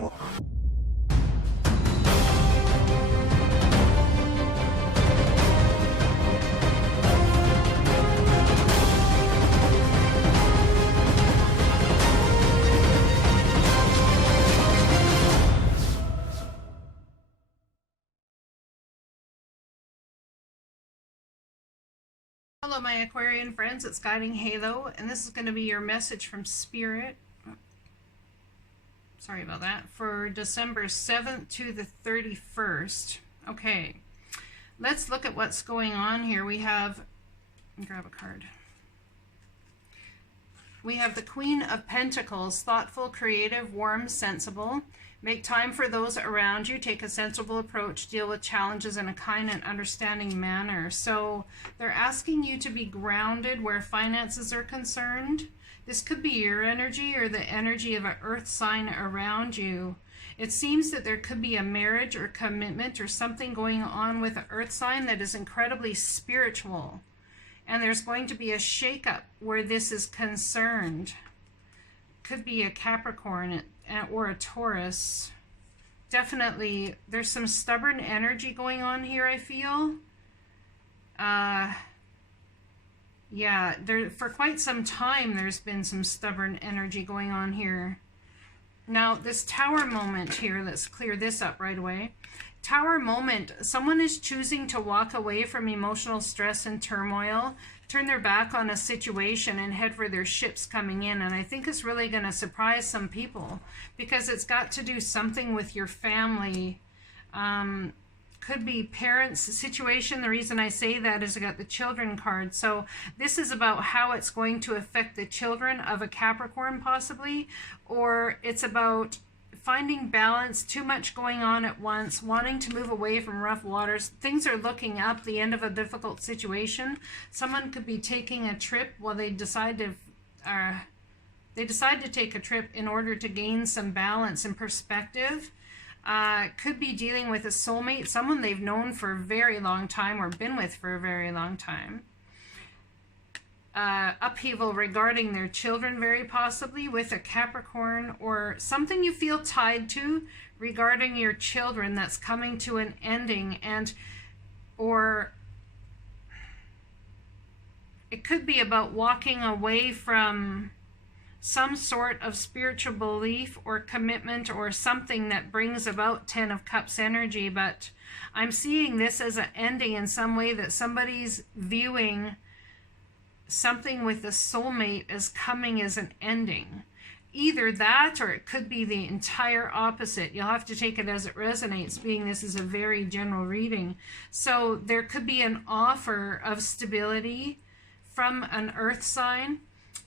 Hello my Aquarian friends, it's Guiding Halo, and this is going to be your message from Spirit, sorry about that, for December 7th to the 31st. Okay, let's look at what's going on here. We have, grab a card. We have the Queen of Pentacles, thoughtful, creative, warm, sensible. Make time for those around you. Take a sensible approach. Deal with challenges in a kind and understanding manner. So they're asking you to be grounded where finances are concerned. This could be your energy or the energy of an earth sign around you. It seems that there could be a marriage or commitment or something going on with an earth sign that is incredibly spiritual. And there's going to be a shakeup where this is concerned. Could be a Capricorn or a Taurus. Definitely, there's some stubborn energy going on here, I feel. Yeah, for quite some time, there's been some stubborn energy going on here. Now, this Tower moment here, let's clear this up right away. Tower moment, someone is choosing to walk away from emotional stress and turmoil, turn their back on a situation and head for their ships coming in. And I think it's really going to surprise some people because it's got to do something with your family. Could be parents' situation. The reason I say that is I got the children card. So this is about how it's going to affect the children of a Capricorn possibly, or it's about finding balance, too much going on at once, wanting to move away from rough waters. Things are looking up, the end of a difficult situation. Someone could be taking a trip while they decide to take a trip in order to gain some balance and perspective. Could be dealing with a soulmate, someone they've known for a very long time or been with for a very long time. Upheaval regarding their children, very possibly with a Capricorn, or something you feel tied to regarding your children that's coming to an ending, and or it could be about walking away from some sort of spiritual belief or commitment or something that brings about 10 of Cups energy. But I'm seeing this as an ending in some way, that somebody's viewing something with a soulmate as coming as an ending. Either that, or it could be the entire opposite. You'll have to take it as it resonates, being this is a very general reading. So there could be an offer of stability from an earth sign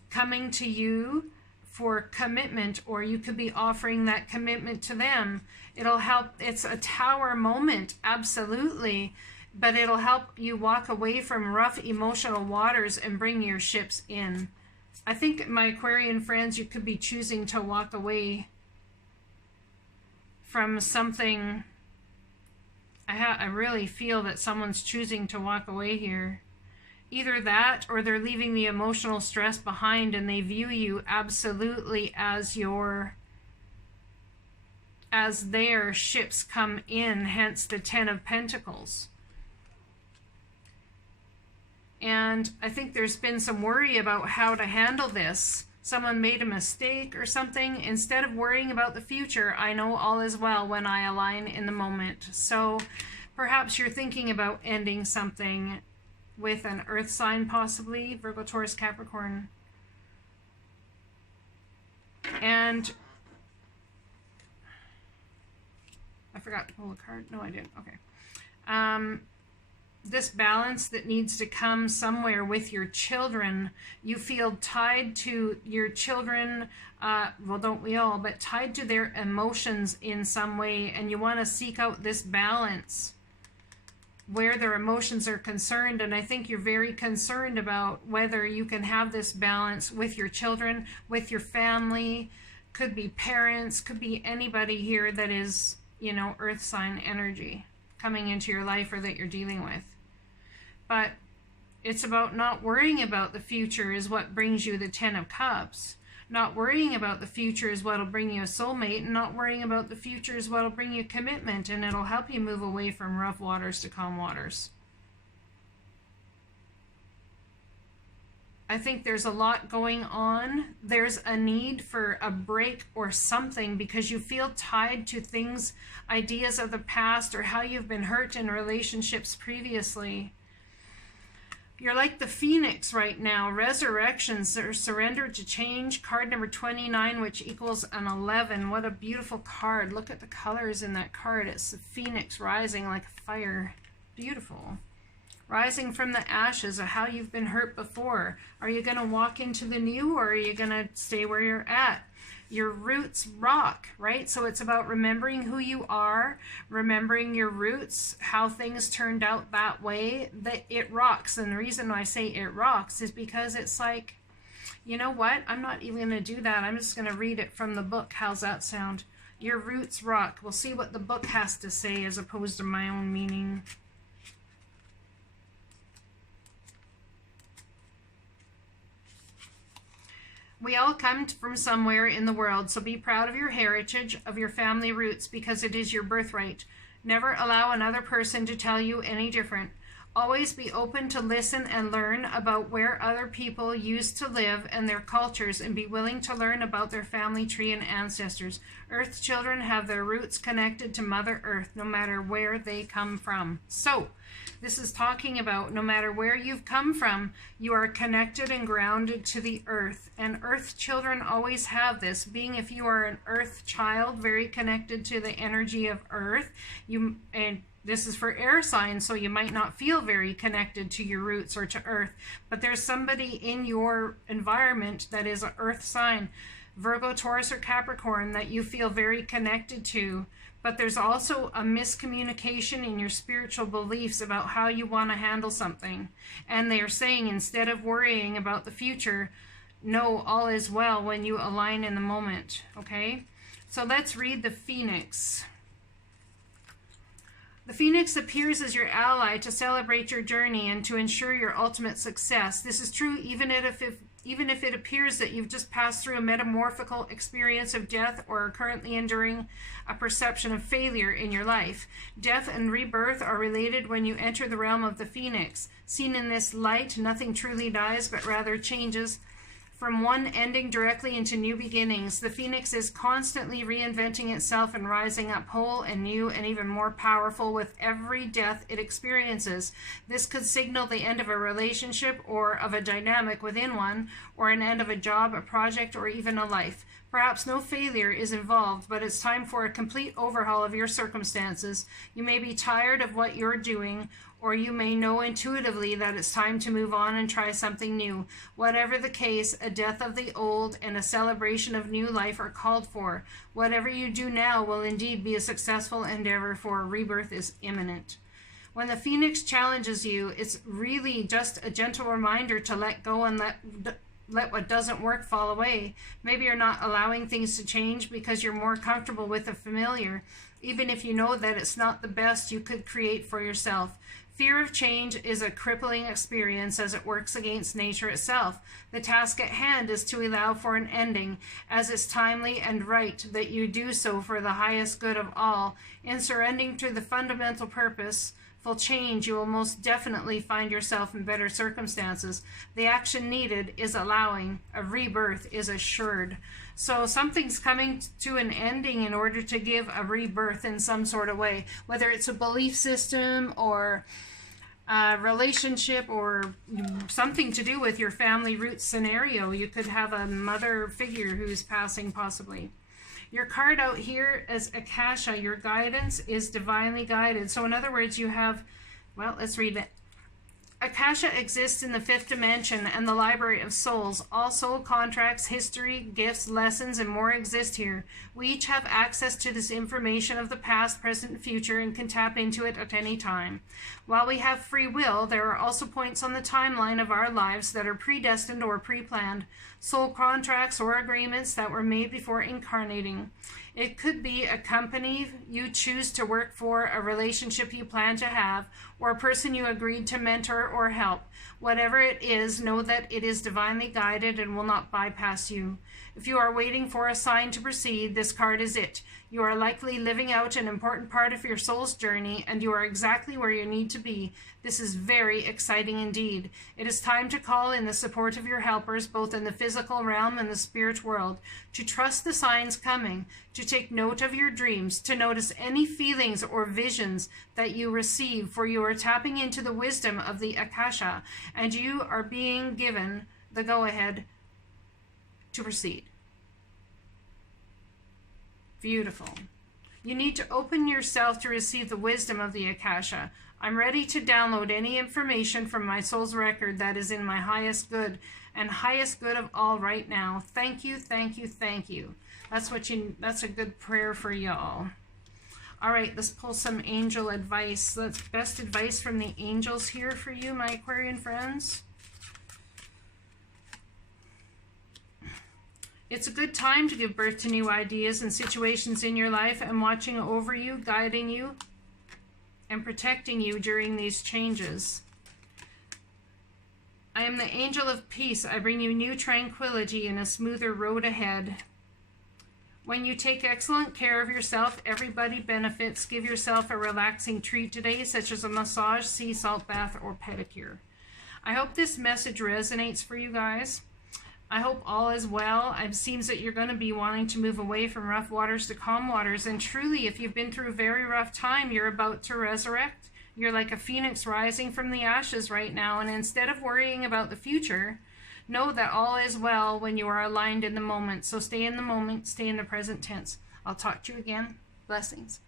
coming to you for commitment, or you could be offering that commitment to them. It'll help. It's a Tower moment, absolutely. But it'll help you walk away from rough emotional waters and bring your ships in. I think, my Aquarian friends, you could be choosing to walk away from something. I really feel that someone's choosing to walk away here. Either that, or they're leaving the emotional stress behind and they view you absolutely as their ships come in, hence the 10 of Pentacles. And I think there's been some worry about how to handle this. Someone made a mistake or something. Instead of worrying about the future, I know all is well when I align in the moment. So perhaps you're thinking about ending something with an earth sign, possibly Virgo, Taurus, Capricorn. And I forgot to pull a card. No, I didn't. Okay. This balance that needs to come somewhere with your children. You feel tied to your children, well, don't we all, but tied to their emotions in some way, and you want to seek out this balance where their emotions are concerned. And I think you're very concerned about whether you can have this balance with your children, with your family. Could be parents, could be anybody here that is, you know, earth sign energy coming into your life or that you're dealing with. But it's about not worrying about the future is what brings you the 10 of Cups. Not worrying about the future is what will bring you a soulmate, and not worrying about the future is what will bring you commitment, and it'll help you move away from rough waters to calm waters. I think there's a lot going on. There's a need for a break or something because you feel tied to things, ideas of the past, or how you've been hurt in relationships previously. You're like the phoenix right now. Resurrections or surrender to change. Card number 29, which equals an 11. What a beautiful card. Look at the colors in that card. It's the phoenix rising like a fire. Beautiful. Rising from the ashes of how you've been hurt before. Are you going to walk into the new, or are you going to stay where you're at? Your roots rock, right? So it's about remembering who you are, remembering your roots, how things turned out that way, that it rocks. And the reason I say it rocks is because it's like, you know what? I'm not even going to do that. I'm just going to read it from the book. How's that sound? Your roots rock. We'll see what the book has to say as opposed to my own meaning. We all come from somewhere in the world, so be proud of your heritage, of your family roots, because it is your birthright. Never allow another person to tell you any different. Always be open to listen and learn about where other people used to live and their cultures, and be willing to learn about their family tree and ancestors. Earth children have their roots connected to Mother Earth, no matter where they come from. So, this is talking about no matter where you've come from, you are connected and grounded to the earth. And earth children always have this. Being, if you are an earth child, very connected to the energy of earth, and this is for air signs, so you might not feel very connected to your roots or to earth. But there's somebody in your environment that is an earth sign, Virgo, Taurus, or Capricorn, that you feel very connected to. But there's also a miscommunication in your spiritual beliefs about how you want to handle something. And they are saying, instead of worrying about the future, know all is well when you align in the moment. Okay? So let's read the Phoenix. The Phoenix appears as your ally to celebrate your journey and to ensure your ultimate success. This is true even if it appears that you've just passed through a metamorphical experience of death or are currently enduring a perception of failure in your life. Death and rebirth are related when you enter the realm of the Phoenix. Seen in this light, nothing truly dies, but rather changes from one ending directly into new beginnings. The Phoenix is constantly reinventing itself and rising up whole and new and even more powerful with every death it experiences. This could signal the end of a relationship or of a dynamic within one, or an end of a job, a project, or even a life. Perhaps no failure is involved, but it's time for a complete overhaul of your circumstances. You may be tired of what you're doing, or you may know intuitively that it's time to move on and try something new. Whatever the case, a death of the old and a celebration of new life are called for. Whatever you do now will indeed be a successful endeavor, for rebirth is imminent. When the Phoenix challenges you, it's really just a gentle reminder to let go and let what doesn't work fall away. Maybe you're not allowing things to change because you're more comfortable with the familiar, even if you know that it's not the best you could create for yourself. Fear of change is a crippling experience as it works against nature itself. The task at hand is to allow for an ending, as it's timely and right that you do so for the highest good of all. In surrendering to the fundamental purpose, for change, you will most definitely find yourself in better circumstances. The action needed is allowing. A rebirth is assured. So something's coming to an ending in order to give a rebirth in some sort of way, whether it's a belief system or a relationship or something to do with your family roots scenario. You could have a mother figure who's passing possibly. Your card out here is Akasha. Your guidance is divinely guided. So in other words, you have, well, let's read it. Akasha exists in the fifth dimension and the library of souls. All soul contracts, history, gifts, lessons, and more exist here. We each have access to this information of the past, present, and future, and can tap into it at any time. While we have free will, there are also points on the timeline of our lives that are predestined or pre-planned, soul contracts or agreements that were made before incarnating. It could be a company you choose to work for, a relationship you plan to have, or a person you agreed to mentor or help. Whatever it is, know that it is divinely guided and will not bypass you. If you are waiting for a sign to proceed, this card is it. You are likely living out an important part of your soul's journey, and you are exactly where you need to be. This is very exciting indeed. It is time to call in the support of your helpers, both in the physical realm and the spirit world, to trust the signs coming, to take note of your dreams, to notice any feelings or visions that you receive, for you are tapping into the wisdom of the Akasha, and you are being given the go-ahead to proceed. Beautiful. You need to open yourself to receive the wisdom of the Akasha. I'm ready to download any information from my soul's record that is in my highest good and highest good of all right now. Thank you, thank you, thank you. That's a good prayer for y'all. All right, let's pull some angel advice. That's best advice from the angels here for you, my Aquarian friends. It's a good time to give birth to new ideas and situations in your life, and watching over you, guiding you, and protecting you during these changes. I am the angel of peace. I bring you new tranquility and a smoother road ahead. When you take excellent care of yourself, everybody benefits. Give yourself a relaxing treat today, such as a massage, sea salt bath, or pedicure. I hope this message resonates for you guys. I hope all is well. It seems that you're going to be wanting to move away from rough waters to calm waters. And truly, if you've been through a very rough time, you're about to resurrect. You're like a phoenix rising from the ashes right now. And instead of worrying about the future, know that all is well when you are aligned in the moment. So stay in the moment, stay in the present tense. I'll talk to you again. Blessings.